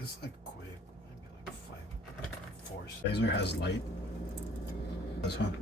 It's like quick, maybe like 5 force. Laser has light. This one.